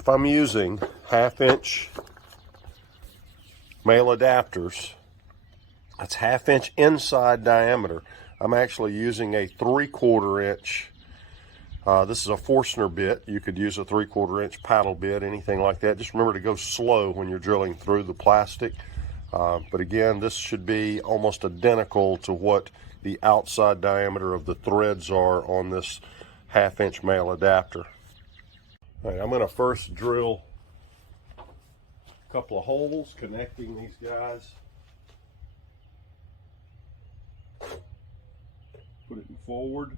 if I'm using 1/2-inch male adapters, that's 1/2 inch inside diameter. I'm actually using a 3/4 inch. This is a Forstner bit. You could use a 3/4 inch paddle bit, anything like that. Just remember to go slow when you're drilling through the plastic. But again, this should be almost identical to what the outside diameter of the threads are on this 1/2 inch male adapter. All right, I'm going to first drill a couple of holes connecting these guys. Put it forward.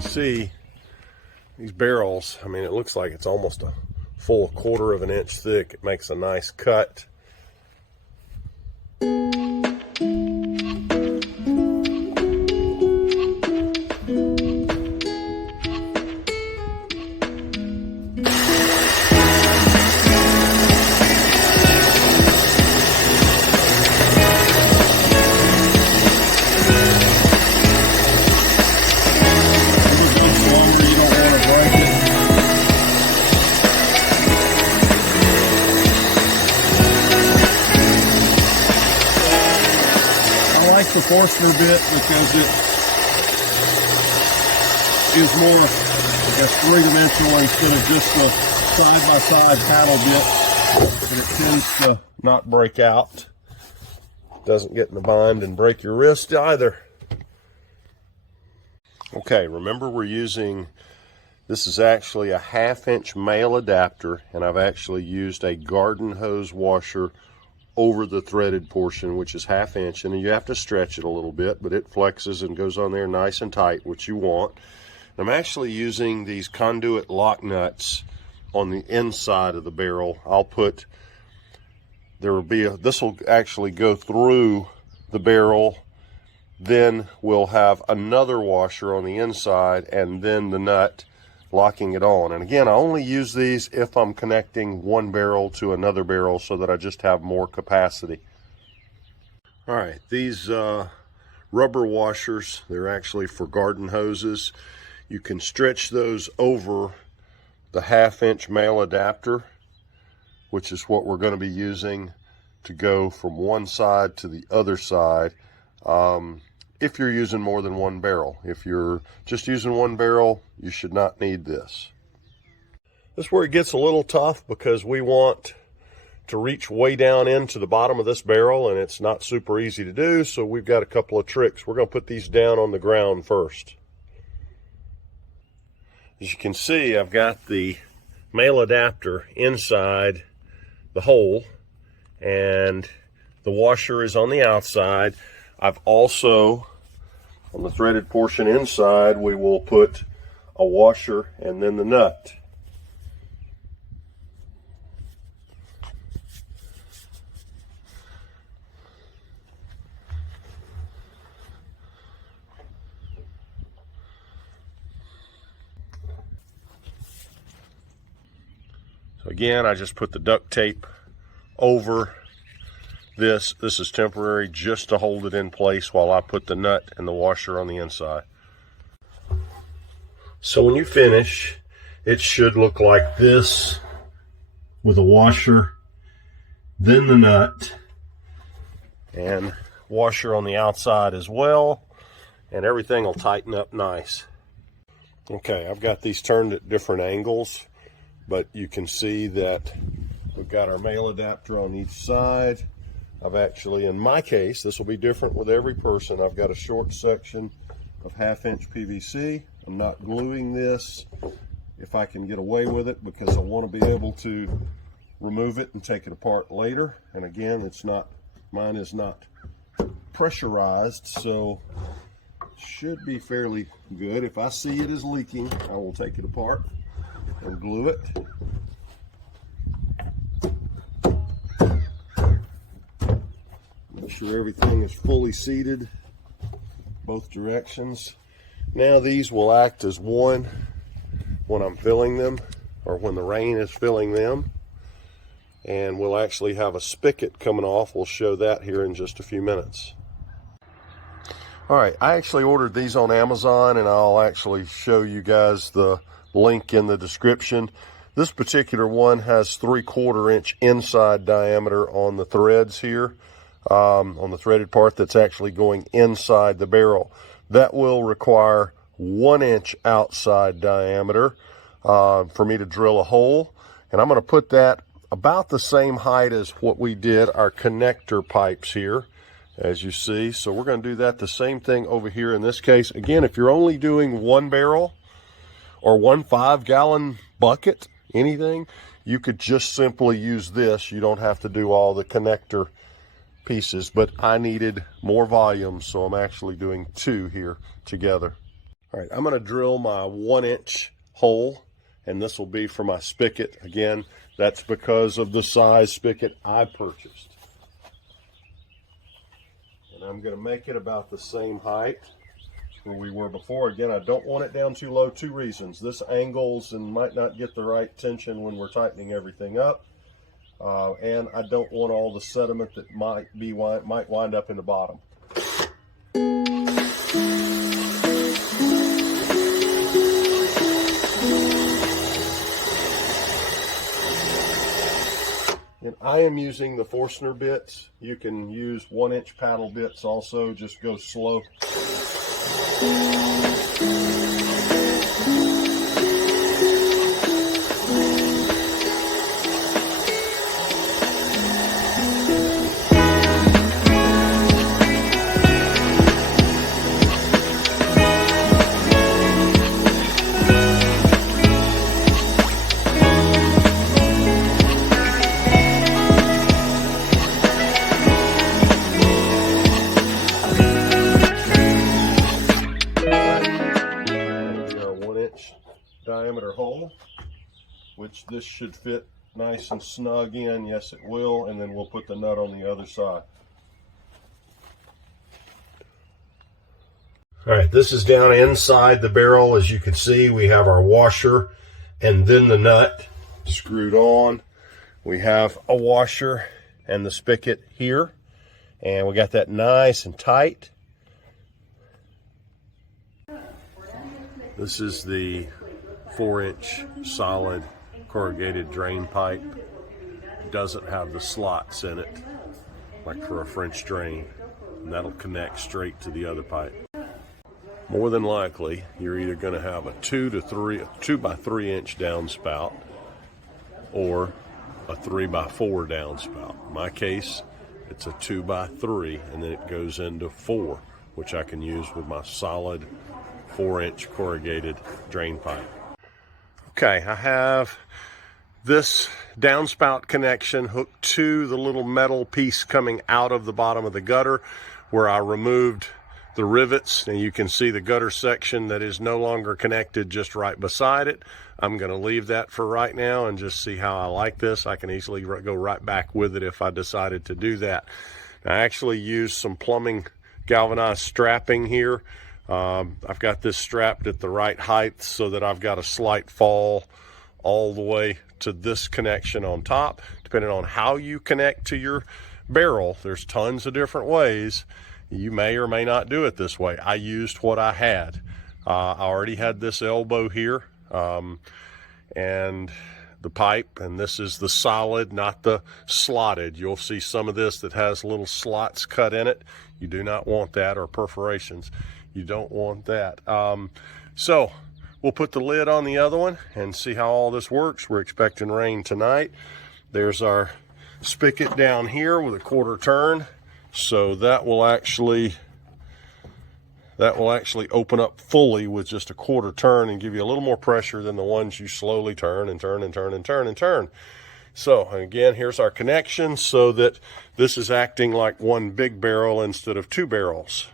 See these barrels, I mean, it looks like it's almost a full 1/4 of an inch thick. It makes a nice cut. The Forstner bit because it is more, I guess, 3-dimensional instead of just a side-by-side paddle bit, and it tends to not break out. Doesn't get in the bind and break your wrist either. Okay, remember we're using, this is actually a 1/2 inch male adapter, and I've actually used a garden hose washer over the threaded portion, which is 1/2 inch, and you have to stretch it a little bit, but it flexes and goes on there nice and tight, which you want. I'm actually using these conduit lock nuts on the inside of the barrel. I'll put, this will actually go through the barrel, then we'll have another washer on the inside, and then the nut locking it on. And again, I only use these if I'm connecting one barrel to another barrel so that I just have more capacity. All right, these rubber washers, they're actually for garden hoses. You can stretch those over the 1/2 inch male adapter, which is what we're going to be using to go from one side to the other side. If you're using more than one barrel. If you're just using one barrel, you should not need this. This is where it gets a little tough because we want to reach way down into the bottom of this barrel, and it's not super easy to do, so we've got a couple of tricks. We're going to put these down on the ground first. As you can see, I've got the male adapter inside the hole, and the washer is on the outside. I've also, on the threaded portion inside, we will put a washer and then the nut. So again, I just put the duct tape over this. This is temporary just to hold it in place while I put the nut and the washer on the inside. So when you finish, it should look like this with a washer, then the nut, and washer on the outside as well, and everything will tighten up nice. Okay, I've got these turned at different angles, but you can see that we've got our male adapter on each side. I've actually, in my case, this will be different with every person, I've got a short section of 1/2 inch PVC, I'm not gluing this if I can get away with it, because I want to be able to remove it and take it apart later. And again, it's not, mine is not pressurized, so should be fairly good. If I see it is leaking, I will take it apart and glue it. Make sure everything is fully seated, both directions. Now these will act as one when I'm filling them, or when the rain is filling them. And we'll actually have a spigot coming off. We'll show that here in just a few minutes. All right, I actually ordered these on Amazon, and I'll actually show you guys the link in the description. This particular one has 3/4 inch inside diameter on the threads here, on the threaded part that's actually going inside the barrel. That will require 1 inch outside diameter for me to drill a hole. And I'm going to put that about the same height as what we did our connector pipes here, as you see. So we're going to do that the same thing over here in this case. Again, if you're only doing one barrel or 1 5-gallon bucket, anything, you could just simply use this. You don't have to do all the connector pieces, but I needed more volume, so I'm actually doing 2 here together. All right, I'm going to drill my 1 inch hole, and this will be for my spigot. Again, that's because of the size spigot I purchased. And I'm going to make it about the same height where we were before. Again, I don't want it down too low. 2 reasons. This angles and might not get the right tension when we're tightening everything up. And I don't want all the sediment that might wind up in the bottom. And I am using the Forstner bits. You can use 1 inch paddle bits also, just go slow. Diameter hole, which this should fit nice and snug in. Yes, it will. And then we'll put the nut on the other side. All right, this is down inside the barrel. As you can see, we have our washer and then the nut screwed on. We have a washer and the spigot here, and we got that nice and tight. This is the 4-inch solid corrugated drain pipe. It doesn't have the slots in it like for a French drain, and that'll connect straight to the other pipe. More than likely, you're either going to have a 2 by 3 inch downspout or a 3 by 4 downspout. In my case, it's a 2 by 3, and then it goes into 4, which I can use with my solid 4-inch corrugated drain pipe. Okay, I have this downspout connection hooked to the little metal piece coming out of the bottom of the gutter where I removed the rivets, and you can see the gutter section that is no longer connected just right beside it. I'm going to leave that for right now and just see how I like this. I can easily go right back with it if I decided to do that. I actually used some plumbing galvanized strapping here. I've got this strapped at the right height so that I've got a slight fall all the way to this connection on top. Depending on how you connect to your barrel, there's tons of different ways. You may or may not do it this way. I used what I had. I already had this elbow here and the pipe, and this is the solid, not the slotted. You'll see some of this that has little slots cut in it. You do not want that, or perforations. You don't want that. So we'll put the lid on the other one and see how all this works. We're expecting rain tonight. There's our spigot down here with a 1/4 turn. So that will actually that will actually open up fully with just a quarter turn and give you a little more pressure than the ones you slowly turn and turn and turn and turn and turn. So again, here's our connection so that this is acting like one big barrel instead of two barrels.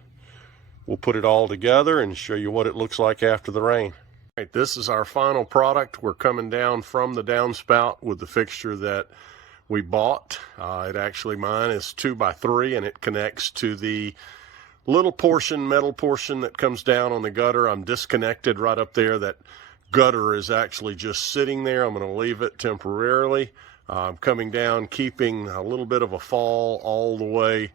We'll put it all together and show you what it looks like after the rain. All right, this is our final product. We're coming down from the downspout with the fixture that we bought. Mine is 2x3 and it connects to the little portion, metal portion that comes down on the gutter. I'm disconnected right up there. That gutter is actually just sitting there. I'm going to leave it temporarily. I'm coming down, keeping a little bit of a fall all the way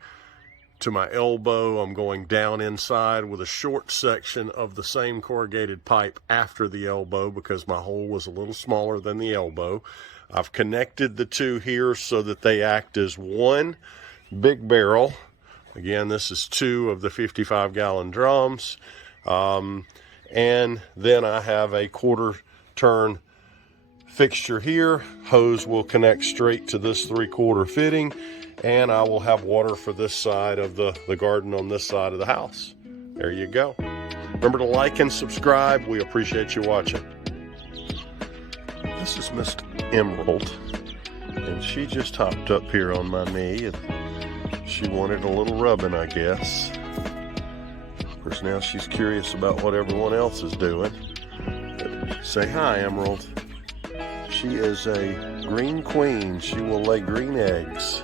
to my elbow. I'm going down inside with a short section of the same corrugated pipe after the elbow because my hole was a little smaller than the elbow. I've connected the two here so that they act as one big barrel. Again, this is 2 of the 55-gallon drums. And then I have a quarter turn fixture here. Hose will connect straight to this 3/4 fitting, and I will have water for this side of the garden on this side of the house. There you go. Remember to like and subscribe. We appreciate you watching. This is Miss Emerald, and she just hopped up here on my knee, and she wanted a little rubbing, I guess. Of course, now she's curious about what everyone else is doing. But say hi, Emerald. She is a green queen. She will lay green eggs.